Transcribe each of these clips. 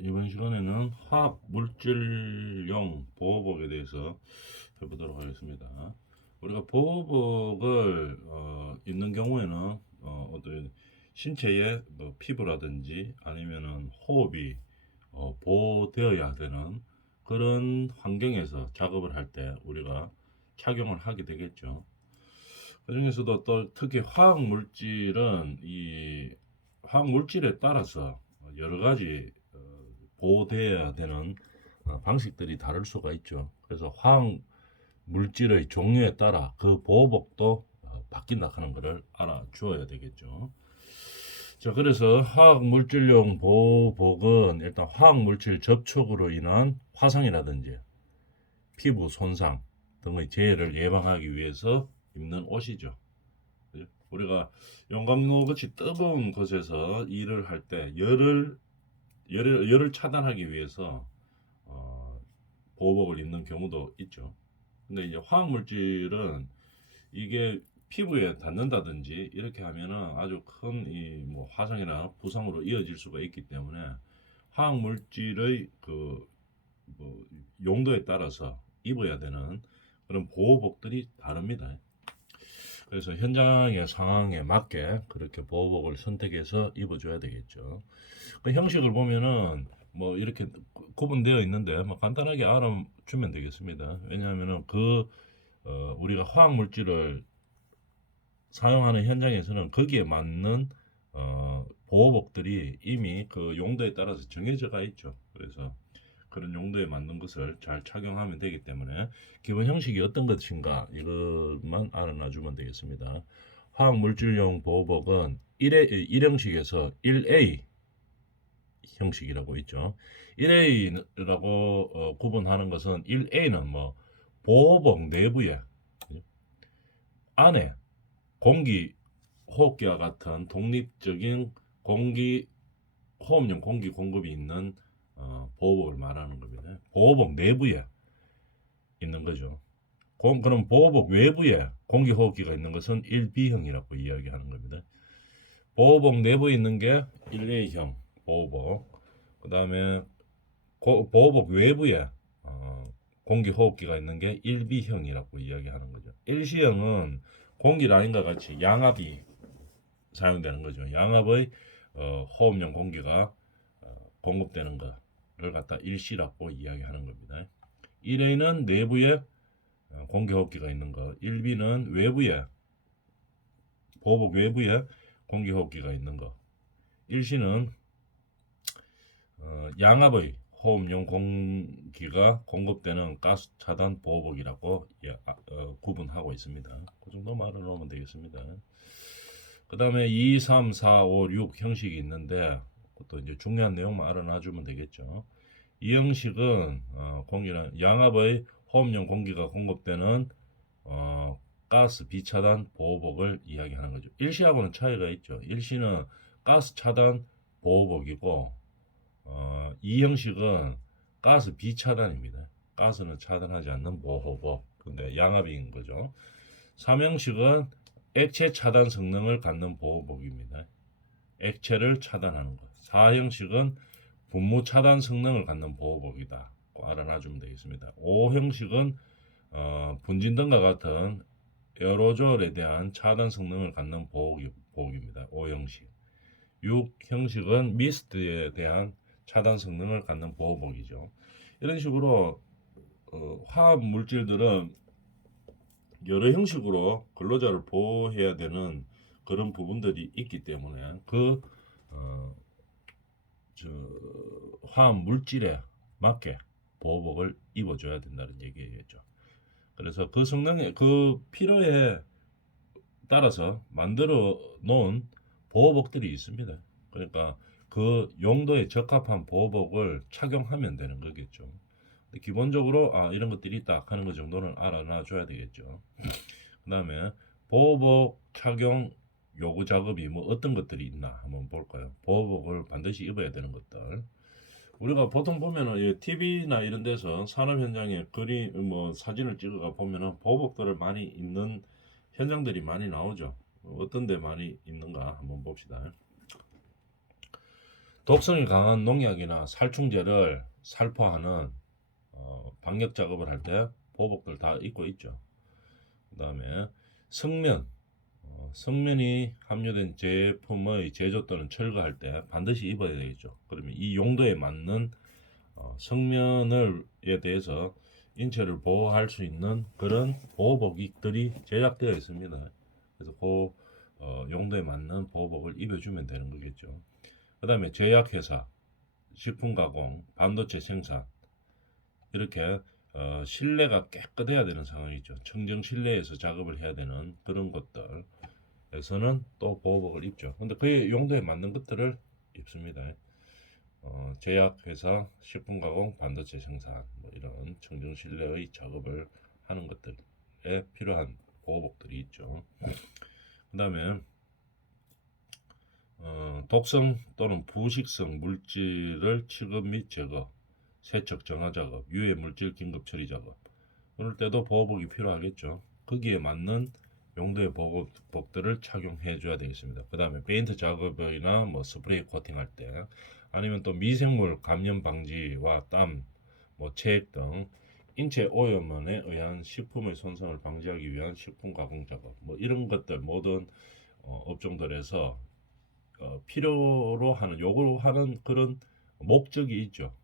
이번 시간에는 화학 물질용 보호복에 대해서 해보도록 하겠습니다. 우리가 보호복을 입는 경우에는 어떤 신체의 뭐 피부라든지 아니면은 호흡이 보호되어야 되는 그런 환경에서 작업을 할 때 우리가 착용을 하게 되겠죠. 그중에서도 또 특히 화학 물질은 이 화학 물질에 따라서 여러 가지 보호돼야 되는 방식들이 다를 수가 있죠. 그래서 화학 물질의 종류에 따라 그 보호복도 바뀐다 하는 것을 알아주어야 되겠죠. 자, 그래서 화학 물질용 보호복은 일단 화학 물질 접촉으로 인한 화상이라든지 피부 손상 등의 재해를 예방하기 위해서 입는 옷이죠. 우리가 용광로 같이 뜨거운 곳에서 일을 할 때 열을 차단하기 위해서 보호복을 입는 경우도 있죠. 근데 이제 화학 물질은 이게 피부에 닿는다든지 이렇게 하면은 아주 큰 이 뭐 화상이나 부상으로 이어질 수가 있기 때문에 화학 물질의 그 뭐 용도에 따라서 입어야 되는 그런 보호복들이 다릅니다. 그래서 현장의 상황에 맞게 그렇게 보호복을 선택해서 입어줘야 되겠죠. 그 형식을 보면은 뭐 이렇게 구분되어 있는데 뭐 간단하게 알아주면 되겠습니다. 왜냐하면은 우리가 화학 물질을 사용하는 현장에서는 거기에 맞는 보호복들이 이미 그 용도에 따라서 정해져가 있죠. 그래서 그런 용도에 맞는 것을 잘 착용하면 되기 때문에 기본 형식이 어떤 것인가 이것만 알아놔주면 되겠습니다. 화학 물질용 보호복은 1형식에서 1A 형식이라고 있죠. 1A라고 구분하는 것은 1A는 뭐 보호복 내부에 안에 공기 호흡기와 같은 독립적인 공기 호흡용 공기 공급이 있는 보호복을 말하는 겁니다. 보호복 내부에 있는 거죠. 그럼 보호복 외부에 공기 호흡기가 있는 것은 1B형이라고 이야기하는 겁니다. 보호복 내부에 있는 게 1A형 보호복. 그 다음에 보호복 외부에 공기 호흡기가 있는 게 1B형이라고 이야기하는 거죠. 1C형은 공기 라인과 같이 양압이 사용되는 거죠. 양압의 호흡용 공기가 공급되는 것을 갖다 1C라고 이야기하는 겁니다. 1A는 내부에 공기 호흡기가 있는 것, 1B는 외부에 보호복 외부에 공기 호흡기가 있는 것, 1C는 양압의 호흡용 공기가 공급되는 가스 차단 보호복이라고 구분하고 있습니다. 그 정도 말을 놓으면 되겠습니다. 그 다음에 2, 3, 4, 5, 6 형식이 있는데 또 이제 중요한 내용만 알아놔주면 되겠죠. 이 형식은 공기란 양압의 호흡용 공기가 공급되는 가스 비차단 보호복을 이야기하는 거죠. 일시하고는 차이가 있죠. 일시는 가스 차단 보호복이고 이 형식은 가스 비차단입니다. 가스는 차단하지 않는 보호복. 근데 양압인 거죠. 3형식은 액체 차단 성능을 갖는 보호복입니다. 액체를 차단하는 것. 4형식은 분무 차단 성능을 갖는 보호복이다. 알아놔주면 되겠습니다. 5형식은 분진 등과 같은 에어로졸에 대한 차단 성능을 갖는 보호복입니다. 5형식. 6형식은 미스트에 대한 차단 성능을 갖는 보호복이죠. 이런 식으로 화학 물질들은 여러 형식으로 근로자를 보호해야 되는 그런 부분들이 있기 때문에 어, 저, 화학 물질에 맞게 보호복을 입어줘야 된다는 얘기겠죠. 그래서 그 성능에 그 필요에 따라서 만들어 놓은 보호복들이 있습니다. 그러니까 그 용도에 적합한 보호복을 착용하면 되는 거겠죠. 기본적으로 이런 것들이 있다 하는 것 정도는 알아놔 줘야 되겠죠. 그 다음에 보호복 착용 요구 작업이 뭐 어떤 것들이 있나 한번 볼까요? 보호복을 반드시 입어야 되는 것들. 우리가 보통 보면은 TV나 이런 데서 산업 현장에 그림 뭐 사진을 찍어가 보면은 보호복들을 많이 입는 현장들이 많이 나오죠. 어떤 데 많이 입는가 한번 봅시다. 독성이 강한 농약이나 살충제를 살포하는 방역 작업을 할 때 보복들 다 입고 있죠. 그 다음에 성면, 성면이 함유된 제품의 제조 또는 철거할 때 반드시 입어야 되겠죠. 그러면 이 용도에 맞는 성면에 대해서 인체를 보호할 수 있는 그런 보호복들이 제작되어 있습니다. 그래서 그 용도에 맞는 보호복을 입혀주면 되는 거겠죠. 그 다음에 제약회사, 식품가공, 반도체 생산 이렇게 실내가 깨끗해야 되는 상황이죠. 청정 실내에서 작업을 해야 되는 그런 것들에서는 또 보호복을 입죠. 근데 그 용도에 맞는 것들을 입습니다. 제약회사, 식품가공, 반도체 생산 뭐 이런 청정 실내의 작업을 하는 것들에 필요한 보호복들이 있죠. 그 다음에 독성 또는 부식성 물질을 취급 및 제거, 세척 정화 작업, 유해 물질 긴급 처리 작업 그럴 때도 보호복이 필요하겠죠. 거기에 맞는 용도의 보호복들을 착용해 줘야 되겠습니다. 그 다음에 페인트 작업이나 뭐 스프레이 코팅할 때 아니면 또 미생물 감염 방지와 땀, 뭐 체액 등 인체 오염원에 의한 식품의 손상을 방지하기 위한 식품 가공 작업 뭐 이런 것들 모든 업종들에서 필요로 하는 요구로 하는 그런 목적이 있죠.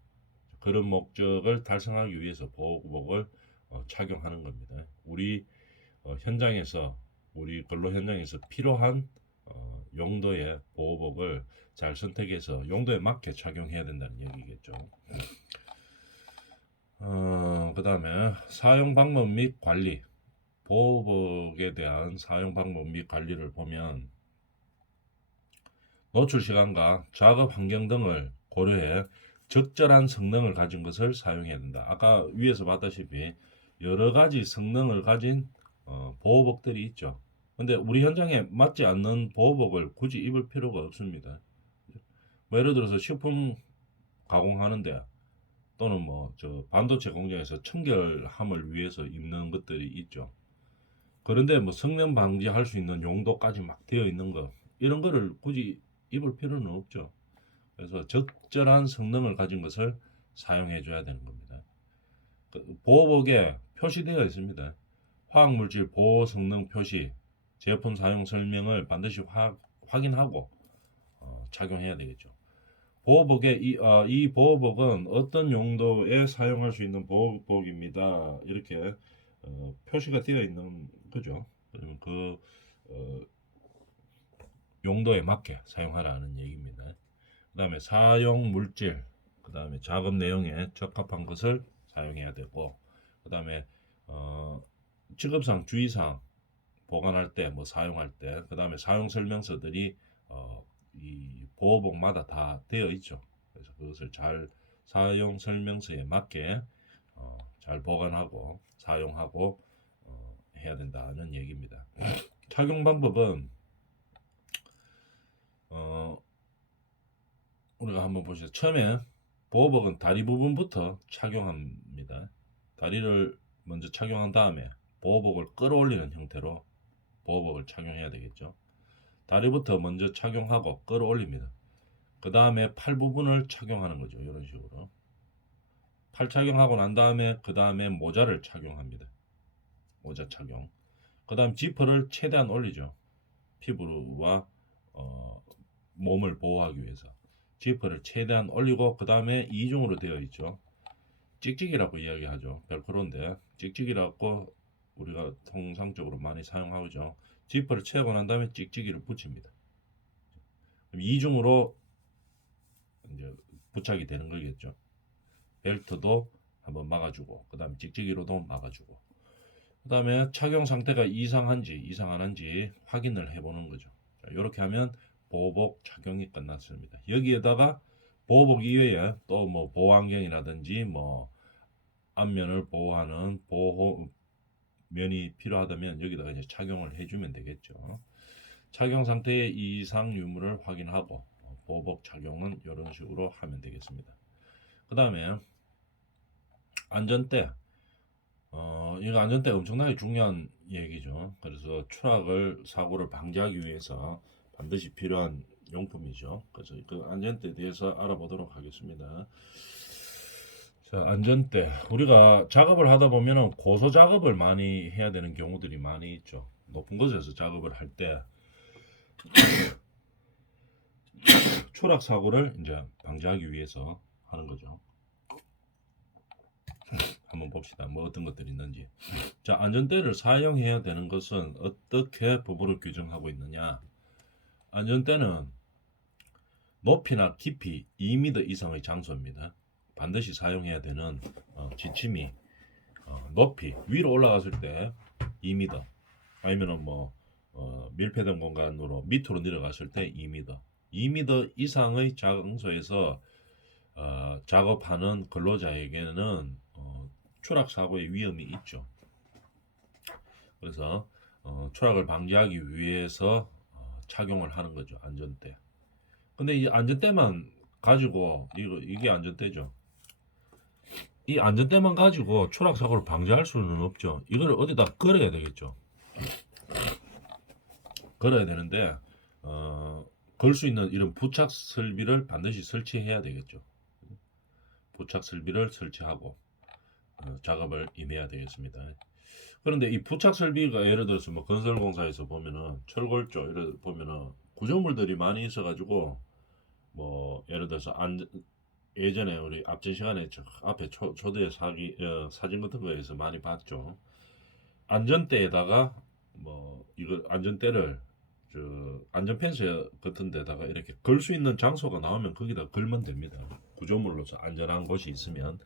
그런 목적을 달성하기 위해서 보호복을 착용하는 겁니다. 우리 현장에서 우리 근로 현장에서 필요한 용도의 보호복을 잘 선택해서 용도에 맞게 착용해야 된다는 얘기겠죠. 그 다음에 사용 방법 및 관리 보호복에 대한 사용 방법 및 관리를 보면 노출 시간과 작업 환경 등을 고려해 적절한 성능을 가진 것을 사용해야 된다. 아까 위에서 봤다시피 여러 가지 성능을 가진 보호복들이 있죠. 근데 우리 현장에 맞지 않는 보호복을 굳이 입을 필요가 없습니다. 뭐 예를 들어서 식품 가공하는데 또는 뭐 저 반도체 공장에서 청결함을 위해서 입는 것들이 있죠. 그런데 뭐 성능 방지할 수 있는 용도까지 막 되어 있는 거 이런 거를 굳이 입을 필요는 없죠. 그래서 적절한 성능을 가진 것을 사용해 줘야 되는 겁니다. 보호복에 표시되어 있습니다. 화학물질 보호 성능 표시, 제품 사용 설명을 반드시 확인하고 착용해야 되겠죠. 보호복에 이 보호복은 어떤 용도에 사용할 수 있는 보호복입니다. 이렇게 표시가 되어 있는 거죠. 그러면 그 어, 용도에 맞게 사용하라는 얘기입니다. 그 다음에 사용 물질, 그 다음에 작업 내용에 적합한 것을 사용해야 되고, 그 다음에 직업상 주의사항 보관할 때, 뭐 사용할 때, 그 다음에 사용 설명서들이 이 보호복마다 다 되어 있죠. 그래서 그것을 잘 사용 설명서에 맞게 잘 보관하고 사용하고 해야 된다는 얘기입니다. 착용 방법은 우리가 한번 보시죠. 처음에 보호복은 다리 부분부터 착용합니다. 다리를 먼저 착용한 다음에 보호복을 끌어올리는 형태로 보호복을 착용해야 되겠죠. 다리부터 먼저 착용하고 끌어올립니다. 그 다음에 팔 부분을 착용하는 거죠. 이런 식으로. 팔 착용하고 난 다음에 그 다음에 모자를 착용합니다. 모자 착용. 그 다음 지퍼를 최대한 올리죠. 피부와 몸을 보호하기 위해서. 지퍼를 최대한 올리고 그 다음에 이중으로 되어 있죠. 찍찍이라고 이야기하죠. 벨크로인데 찍찍이라고 우리가 통상적으로 많이 사용하죠. 지퍼를 채우고 난 다음에 찍찍이를 붙입니다. 이중으로 이제 부착이 되는 거겠죠. 벨트도 한번 막아주고 그 다음에 찍찍이로도 막아주고 그 다음에 착용 상태가 이상한지 이상 안 한지 확인을 해보는 거죠. 이렇게 하면 보호복 착용이 끝났습니다. 여기에다가 보호복 이외에 또 뭐 보호안경이라든지 뭐 앞면을 보호하는 보호면이 필요하다면 여기다가 이제 착용을 해주면 되겠죠. 착용 상태의 이상 유무를 확인하고 보호복 착용은 이런 식으로 하면 되겠습니다. 그 다음에 안전대. 이거 안전대 엄청나게 중요한 얘기죠. 그래서 추락을 사고를 방지하기 위해서 반드시 필요한 용품이죠. 그래서 그 안전대에 대해서 알아보도록 하겠습니다. 자, 안전대. 우리가 작업을 하다 보면은 고소 작업을 많이 해야 되는 경우들이 많이 있죠. 높은 곳에서 작업을 할 때 추락 사고를 이제 방지하기 위해서 하는 거죠. 한번 봅시다. 뭐 어떤 것들이 있는지. 자, 안전대를 사용해야 되는 것은 어떻게 법으로 규정하고 있느냐? 안전대는 높이나 깊이 2m 이상의 장소입니다. 반드시 사용해야 되는 지침이 높이 위로 올라갔을 때 2m, 아니면은 뭐 밀폐된 공간으로 밑으로 내려갔을 때 2m, 2m 이상의 장소에서 작업하는 근로자에게는 추락 사고의 위험이 있죠. 그래서 추락을 방지하기 위해서 착용을 하는 거죠, 안전대. 근데 이 안전대만 가지고 이게 안전대죠. 이 안전대만 가지고 추락 사고를 방지할 수는 없죠. 이걸 어디다 걸어야 되겠죠. 걸어야 되는데 걸 수 있는 이런 부착 설비를 반드시 설치해야 되겠죠. 부착 설비를 설치하고 작업을 임해야 되겠습니다. 그런데 이 부착 설비가 예를 들어서 뭐 건설공사에서 보면은 철골조 이런 보면은 구조물들이 많이 있어가지고 뭐 예를 들어서 예전에 우리 앞전 시간에 저 앞에 초대 사진 같은 거에서 많이 봤죠. 안전대에다가 뭐 이거 안전대를 저 안전펜스 같은 데다가 이렇게 걸 수 있는 장소가 나오면 거기다 걸면 됩니다. 구조물로서 안전한 곳이 있으면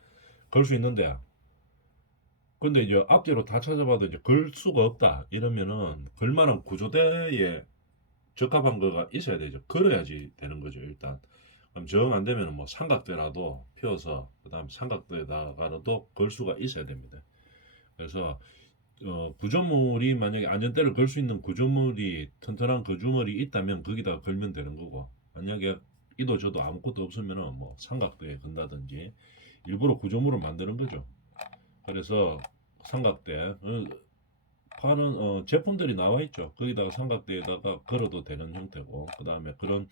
걸 수 있는데, 근데 이제 앞뒤로 다 찾아봐도 이제 걸 수가 없다 이러면은 걸만한 구조대에 적합한 거가 있어야 되죠. 걸어야지 되는 거죠, 일단. 그럼 정 안 되면 뭐 삼각대라도 펴서 그다음 삼각대에다가라도 걸 수가 있어야 됩니다. 그래서 구조물이 만약에 안전대를 걸 수 있는 구조물이 튼튼한 구조물이 있다면 거기다 걸면 되는 거고, 만약에 이도 저도 아무것도 없으면은 뭐 삼각대에 건다든지 일부러 구조물을 만드는 거죠. 그래서 삼각대 파는 제품들이 나와 있죠. 거기다가 삼각대에다가 걸어도 되는 형태고, 그 다음에 그런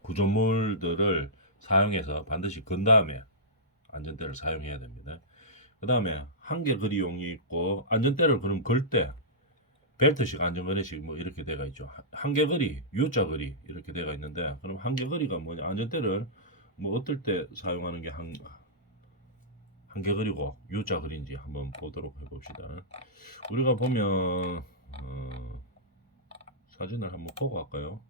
구조물들을 사용해서 반드시 건 다음에 안전대를 사용해야 됩니다. 그 다음에 한계거리용이 있고, 안전대를 그럼 걸 때 벨트식 안전거리식 뭐 이렇게 돼가 있죠. 한계거리, U자거리 이렇게 돼가 있는데, 그럼 한계거리가 뭐냐? 안전대를 뭐 어떨 때 사용하는 게 한계거리고 U자거리인지 한번 보도록 해봅시다. 우리가 보면 사진을 한번 보고 할까요?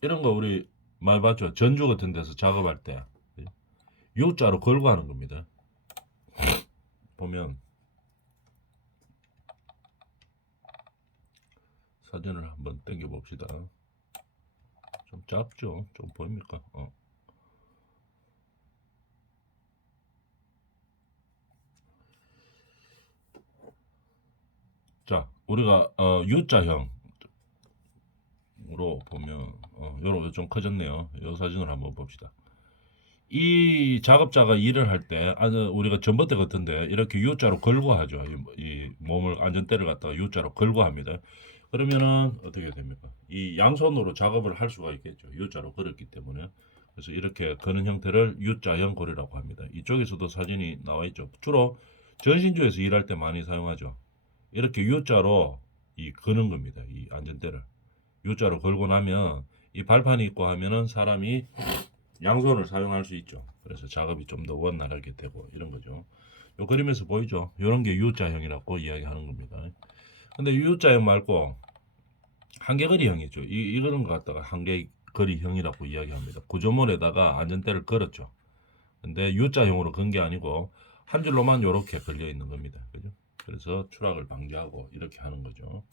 이런 거 우리 많이 봤죠. 전주 같은 데서 작업할 때 U자로 걸고 하는 겁니다. 보면 사진을 한번 당겨 봅시다. 좀 작죠? 좀 보입니까? 자, 우리가 U자형으로 보면 요런 좀 커졌네요. 이 사진을 한번 봅시다. 이 작업자가 일을 할 때 우리가 전봇대 같은데 이렇게 U자로 걸고 하죠. 이 몸을 안전대를 갖다가 U자로 걸고 합니다. 그러면은 어떻게 됩니까? 이 양손으로 작업을 할 수가 있겠죠. U자로 걸었기 때문에. 그래서 이렇게 거는 형태를 U자형 고리라고 합니다. 이쪽에서도 사진이 나와 있죠. 주로 전신주에서 일할 때 많이 사용하죠. 이렇게 U자로 거는 겁니다. 이 안전대를 U자로 걸고 나면 이 발판이 있고 하면은 사람이 양손을 사용할 수 있죠. 그래서 작업이 좀 더 원활하게 되고 이런 거죠. 요 그림에서 보이죠? 이런 게 U자형이라고 이야기하는 겁니다. 근데 U자형 말고 한계거리형이죠. 이런 거 갖다가 한계거리형이라고 이야기합니다. 구조물에다가 안전대를 걸었죠. 근데 U자형으로 건 게 아니고 한 줄로만 이렇게 걸려 있는 겁니다. 그죠? 그래서 추락을 방지하고 이렇게 하는 거죠.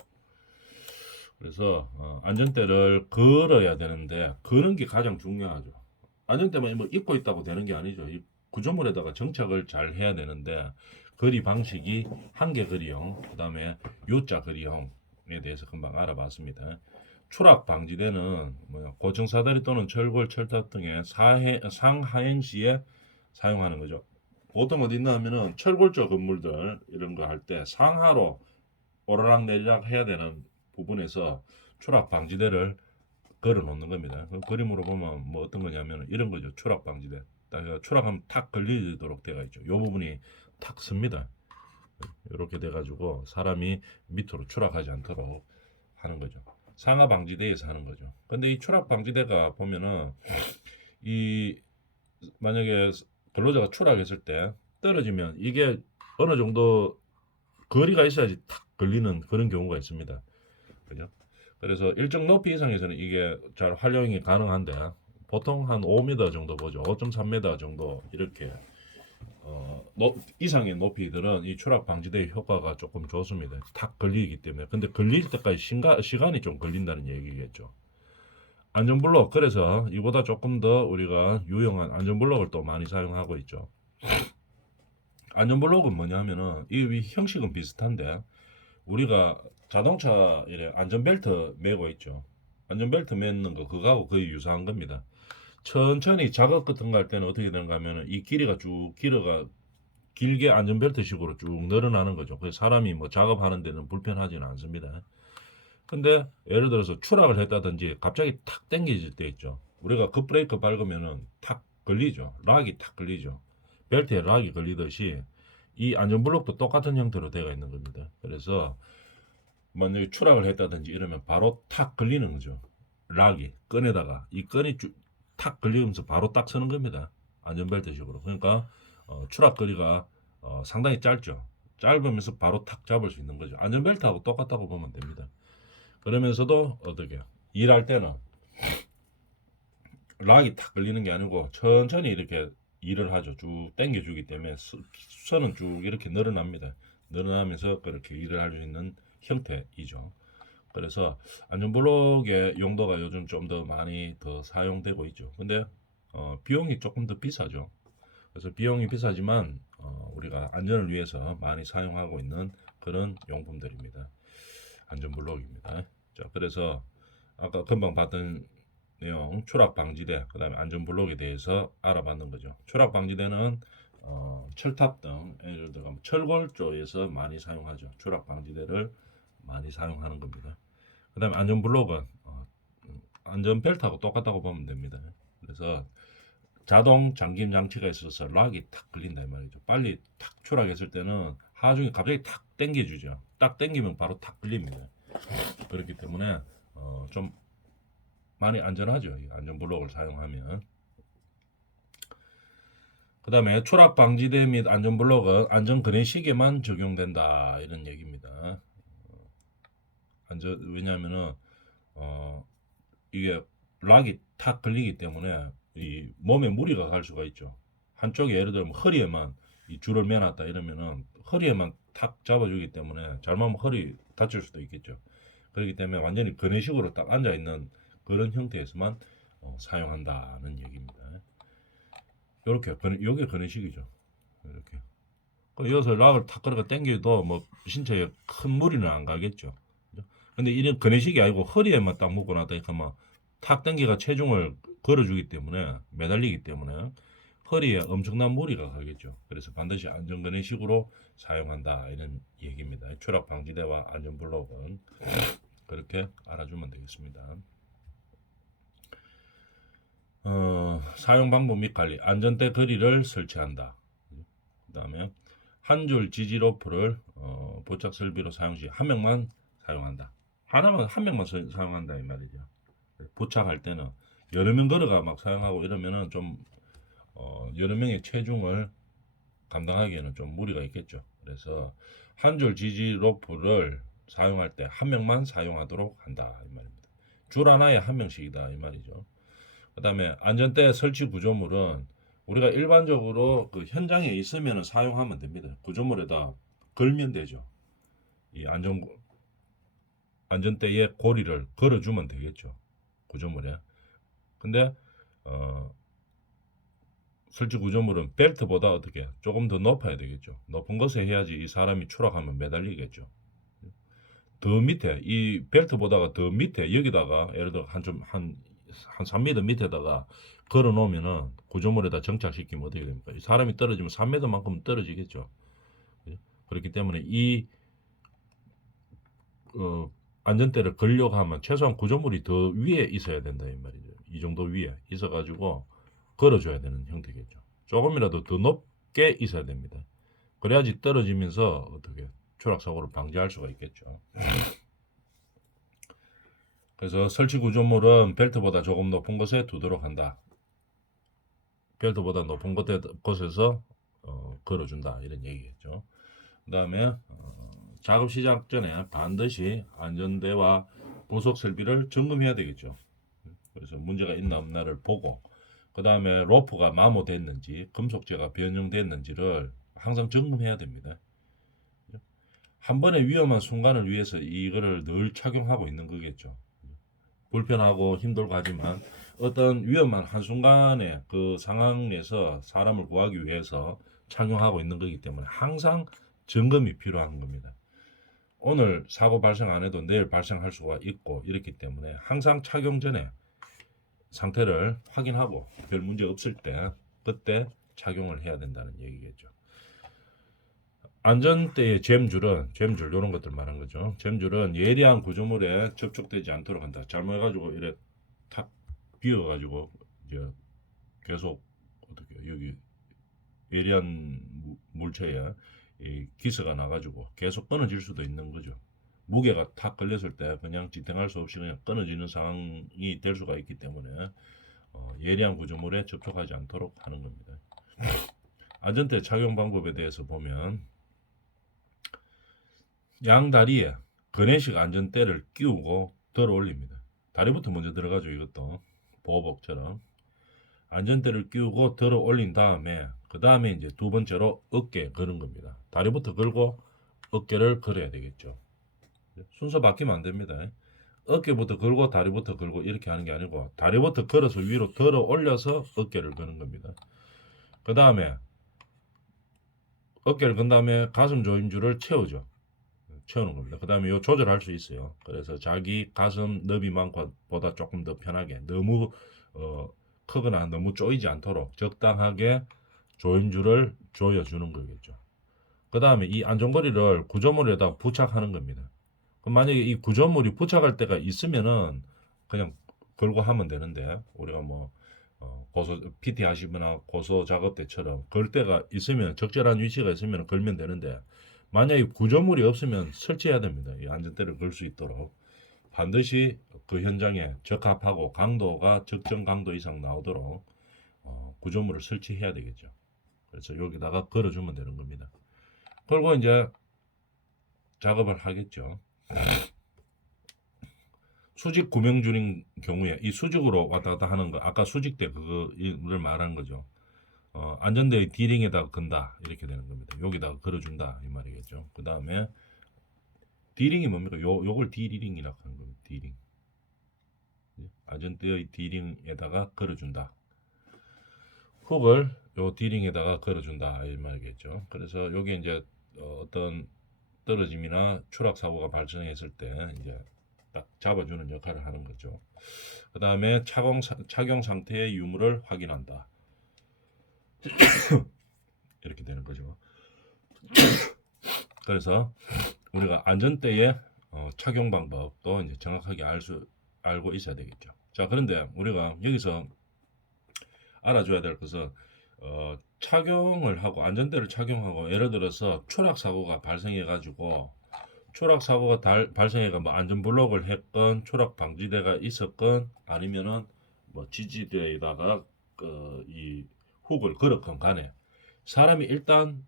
그래서 안전대를 걸어야 되는데 거는 게 가장 중요하죠. 안전대만 뭐 입고 있다고 되는 게 아니죠. 이 구조물에다가 정착을 잘 해야 되는데 거리 방식이 한계거리형, 그 다음에 U자 거리형에 대해서 금방 알아봤습니다. 추락 방지대는 고층사다리 또는 철골, 철탑 등의 상하행 시에 사용하는 거죠. 보통 어디 있나 하면은 철골조 건물들 이런 거 할 때 상하로 오르락 내리락 해야 되는 부분에서 추락 방지대를 걸어 놓는 겁니다. 그 그림으로 보면 뭐 어떤 거냐면 이런 거죠. 추락 방지대. 딱 추락하면 탁 걸리도록 되어 있죠. 이 부분이 탁 씁니다. 이렇게 돼가지고 사람이 밑으로 추락하지 않도록 하는 거죠. 상하 방지대에서 하는 거죠. 근데 이 추락 방지대가 보면은 이 만약에 근로자가 추락했을 때 떨어지면 이게 어느 정도 거리가 있어야지 탁 걸리는 그런 경우가 있습니다. 그죠? 그래서 일정 높이 이상에서는 이게 잘 활용이 가능한데 보통 한 5m 정도 보죠. 5.3m 정도 이렇게 이상의 높이들은 이 추락 방지대 효과가 조금 좋습니다. 탁 걸리기 때문에. 근데 걸릴 때까지 시간이 좀 걸린다는 얘기겠죠. 안전블록, 그래서 이보다 조금 더 우리가 유용한 안전블록을 또 많이 사용하고 있죠. 안전블록은 뭐냐면은 이 형식은 비슷한데 우리가 자동차 이래 안전벨트 매고 있죠. 안전벨트 매는 거 그거하고 거의 유사한 겁니다. 천천히 작업 같은 거 할 때는 어떻게 되는가 하면은 이 길이가 쭉 길어가 길게 안전벨트식으로 쭉 늘어나는 거죠. 그래서 사람이 뭐 작업하는 데는 불편하지는 않습니다. 근데 예를 들어서 추락을 했다든지 갑자기 탁 당겨질 때 있죠. 우리가 급브레이크 밟으면은 탁 걸리죠. 락이 탁 걸리죠. 벨트에 락이 걸리듯이 이 안전블록도 똑같은 형태로 되어 있는 겁니다. 그래서 만약에 추락을 했다든지 이러면 바로 탁 걸리는 거죠. 락이 끈에다가 이 끈이 탁 걸리면서 바로 딱 서는 겁니다. 안전벨트식으로. 그러니까 추락거리가 상당히 짧죠. 짧으면서 바로 탁 잡을 수 있는 거죠. 안전벨트하고 똑같다고 보면 됩니다. 그러면서도 어떻게 일할 때는 락이 탁 걸리는 게 아니고 천천히 이렇게 일을 하죠. 쭉 당겨주기 때문에 선은 쭉 이렇게 늘어납니다. 늘어나면서 그렇게 일을 할 수 있는 형태이죠. 그래서 안전블록의 용도가 요즘 좀 더 많이 더 사용되고 있죠. 근데 비용이 조금 더 비싸죠. 그래서 비용이 비싸지만 우리가 안전을 위해서 많이 사용하고 있는 그런 용품들입니다. 안전블록입니다. 자, 그래서 아까 금방 봤던 내용 추락 방지대, 그다음에 안전블록에 대해서 알아봤는 거죠. 추락 방지대는 철탑 등 예를 들어 철골조에서 많이 사용하죠. 추락 방지대를 많이 사용하는 겁니다. 그다음에 안전블록은 안전벨트하고 똑같다고 보면 됩니다. 그래서 자동 잠김 장치가 있어서 락이 탁 걸린다 이 말이죠. 빨리 탁 추락했을 때는 하중에 갑자기 탁 당겨주죠. 딱 당기면 바로 탁 걸립니다. 그렇기 때문에 좀 많이 안전하죠. 이 안전블록을 사용하면. 그 다음에 추락 방지대 및 안전블록은 안전거래식에만 적용된다 이런 얘기입니다. 왜냐하면은 이게 락이 탁 걸리기 때문에 이 몸에 무리가 갈 수가 있죠. 한쪽에 예를 들면 허리에만 이 줄을 매놨다 이러면은 허리에만 탁 잡아주기 때문에 잘못하면 허리 다칠 수도 있겠죠. 그렇기 때문에 완전히 그네식으로 딱 앉아 있는 그런 형태에서만 사용한다는 얘기입니다. 이렇게 요게 그네식이죠. 이렇게. 이어서 락을 탁 걸어가 당겨도 뭐 신체에 큰 무리는 안 가겠죠. 근데 이런 그네식이 아니고 허리에만 딱 묶고 놨다 하면 탁 당기가 체중을 걸어주기 때문에 매달리기 때문에 허리에 엄청난 무리가 가겠죠. 그래서 반드시 안전거래식으로 사용한다 이런 얘기입니다. 추락 방지대와 안전블록은 그렇게 알아주면 되겠습니다. 사용 방법 및 관리, 안전대 거리를 설치한다. 그 다음에 한 줄 지지 로프를 부착 설비로 사용 시 한 명만 사용한다. 한 명만 사용한다 이 말이죠. 부착할 때는 여러 명 걸어가 막 사용하고 이러면은 좀 여러 명의 체중을 감당하기에는 좀 무리가 있겠죠. 그래서 한 줄 지지 로프를 사용할 때 한 명만 사용하도록 한다 이 말입니다. 줄 하나에 한 명씩이다 이 말이죠. 그 다음에 안전대 설치 구조물은 우리가 일반적으로 그 현장에 있으면 사용하면 됩니다. 구조물에다 걸면 되죠. 이 안전대에 고리를 걸어주면 되겠죠. 구조물에. 근데 설치 구조물은 벨트보다 어떻게 조금 더 높아야 되겠죠. 높은 것에 해야지 이 사람이 추락하면 매달리겠죠. 더 밑에 이 벨트보다가 더 밑에 여기다가 예를 들어 한 한 3m 밑에다가 걸어 놓으면은 구조물에다 정착시키면 어떻게 됩니까? 사람이 떨어지면 3m만큼 떨어지겠죠. 예? 그렇기 때문에 이 안전대를 걸려고 하면 최소한 구조물이 더 위에 있어야 된다 이 말이죠. 이 정도 위에 있어가지고 걸어줘야 되는 형태겠죠. 조금이라도 더 높게 있어야 됩니다. 그래야지 떨어지면서 어떻게 추락 사고를 방지할 수가 있겠죠. 그래서 설치 구조물은 벨트보다 조금 높은 곳에 두도록 한다. 벨트보다 높은 곳에서 걸어준다 이런 얘기겠죠. 그 다음에 작업 시작 전에 반드시 안전대와 부속 설비를 점검해야 되겠죠. 그래서 문제가 있나 없나를 보고 그 다음에 로프가 마모됐는지 금속재가 변형됐는지를 항상 점검해야 됩니다. 한 번의 위험한 순간을 위해서 이거를 늘 착용하고 있는 거겠죠. 불편하고 힘들고 하지만 어떤 위험한 한순간의 그 상황에서 사람을 구하기 위해서 착용하고 있는 거기 때문에 항상 점검이 필요한 겁니다. 오늘 사고 발생 안 해도 내일 발생할 수가 있고 이렇기 때문에 항상 착용 전에 상태를 확인하고 별 문제 없을 때 그때 착용을 해야 된다는 얘기겠죠. 안전대의 잼줄 이런 것들 말한 거죠. 잼줄은 예리한 구조물에 접촉되지 않도록 한다. 잘못해가지고 이래 탁 비어가지고 이제 계속 어떻게 여기 예리한 물체에 이 기스가 나가지고 계속 끊어질 수도 있는 거죠. 무게가 탁 걸렸을 때 그냥 지탱할 수 없이 그냥 끊어지는 상황이 될 수가 있기 때문에 예리한 구조물에 접촉하지 않도록 하는 겁니다. 안전대 착용 방법에 대해서 보면 양 다리에 거네식 안전대를 끼우고 들어 올립니다. 다리부터 먼저 들어가죠. 이것도 보호복처럼 안전대를 끼우고 들어 올린 다음에 그 다음에 이제 두 번째로 어깨에 거는 겁니다. 다리부터 걸고 어깨를 걸어야 되겠죠. 순서 바뀌면 안 됩니다. 어깨부터 걸고 다리부터 걸고 이렇게 하는 게 아니고 다리부터 걸어서 위로 들어 올려서 어깨를 거는 겁니다. 그 다음에 어깨를 건 다음에 가슴 조임줄을 채우죠. 채우는 겁니다. 그 다음에 요 조절할 수 있어요. 그래서 자기 가슴 너비만보다 조금 더 편하게 너무 크거나 너무 쪼이지 않도록 적당하게 조임줄을 조여주는 거겠죠. 그 다음에 이 안전거리를 구조물에다 부착하는 겁니다. 그럼 만약에 이 구조물이 부착할 때가 있으면은 그냥 걸고 하면 되는데 우리가 뭐 고소 PT 하시거나 고소 작업 때처럼 걸 때가 있으면 적절한 위치가 있으면 걸면 되는데 만약에 구조물이 없으면 설치해야 됩니다. 이 안전대를 걸 수 있도록 반드시 그 현장에 적합하고 강도가 적정 강도 이상 나오도록 구조물을 설치해야 되겠죠. 그래서 여기다가 걸어주면 되는 겁니다. 그리고 이제 작업을 하겠죠. 수직 구명줄인 경우에 이 수직으로 왔다 갔다 하는 거 아까 수직대 그거를 말하는 거죠. 안전대의 D링에다가 건다 이렇게 되는 겁니다. 여기다가 걸어준다 이 말이겠죠. 그 다음에 D링이 뭡니까? 요걸 D링이라고 하는 겁니다. D링. 안전대의 D링에다가 걸어준다. 훅을 요 D링에다가 걸어준다 이 말이겠죠. 그래서 여기 이제 어떤 떨어짐이나 추락 사고가 발생했을 때 이제 딱 잡아주는 역할을 하는 거죠. 그 다음에 착용 상태의 유무를 확인한다. 이렇게 되는 거죠. 그래서 우리가 안전대의 착용 방법도 이제 정확하게 알고 있어야 되겠죠. 자, 그런데 우리가 여기서 알아줘야 될 것은 착용을 하고 안전대를 착용하고 예를 들어서 추락 사고가 발생해 가지고 추락 사고가 발생해가 뭐 안전 블록을 했건 추락 방지대가 있었건 아니면은 뭐 지지대에다가 이 훅을 걸었건 간에 사람이 일단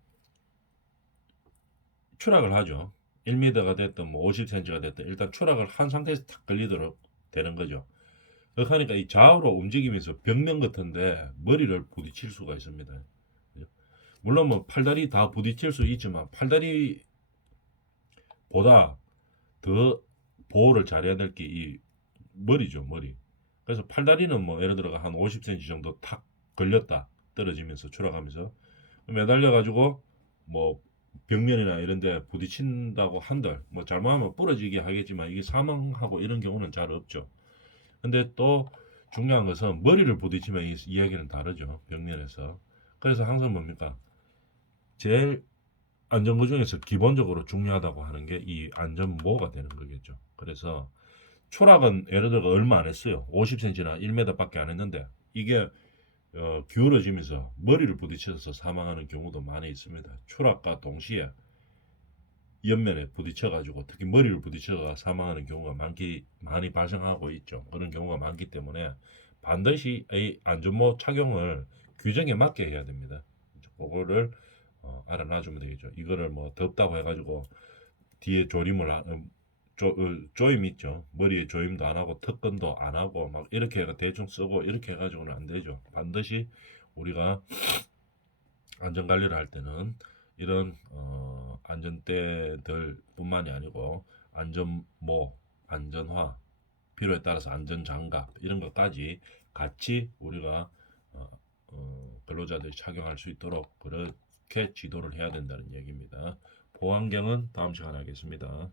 추락을 하죠. 1m가 됐든 뭐 50cm가 됐든 일단 추락을 한 상태에서 탁 걸리도록 되는 거죠. 그러니까 이 좌우로 움직이면서 벽면 같은데 머리를 부딪힐 수가 있습니다. 물론 뭐 팔다리 다 부딪힐 수 있지만 팔다리보다 더 보호를 잘해야 될 게 이 머리죠, 머리. 그래서 팔다리는 뭐 예를 들어 한 50cm 정도 탁 걸렸다. 떨어지면서 추락하면서 매달려 가지고 뭐 벽면이나 이런 데 부딪힌다고 한들 뭐 잘못하면 부러지게 하겠지만 이게 사망하고 이런 경우는 잘 없죠. 근데 또 중요한 것은 머리를 부딪히면 이야기는 다르죠. 벽면에서. 그래서 항상 뭡니까? 제일 안전구 중에서 기본적으로 중요하다고 하는 게 이 안전모가 되는 거겠죠. 그래서 초락은 예를 들어 얼마 안 했어요. 50cm나 1m밖에 안 했는데 이게 기울어지면서 머리를 부딪혀서 사망하는 경우도 많이 있습니다. 추락과 동시에 옆면에 부딪혀가지고 특히 머리를 부딪혀가 사망하는 경우가 많이 발생하고 있죠. 그런 경우가 많기 때문에 반드시 이 안전모 착용을 규정에 맞게 해야 됩니다. 그거를 알아놔주면 되겠죠. 이거를 뭐 덥다고 해가지고 뒤에 조임 있죠. 머리에 조임도 안 하고 특근도 안 하고 막 이렇게 대충 쓰고 이렇게 해가지고는 안 되죠. 반드시 우리가 안전 관리를 할 때는 이런 안전대들뿐만이 아니고 안전모, 안전화, 필요에 따라서 안전장갑 이런 것까지 같이 우리가 근로자들이 착용할 수 있도록 그렇게 지도를 해야 된다는 얘기입니다. 보안경은 다음 시간에 하겠습니다.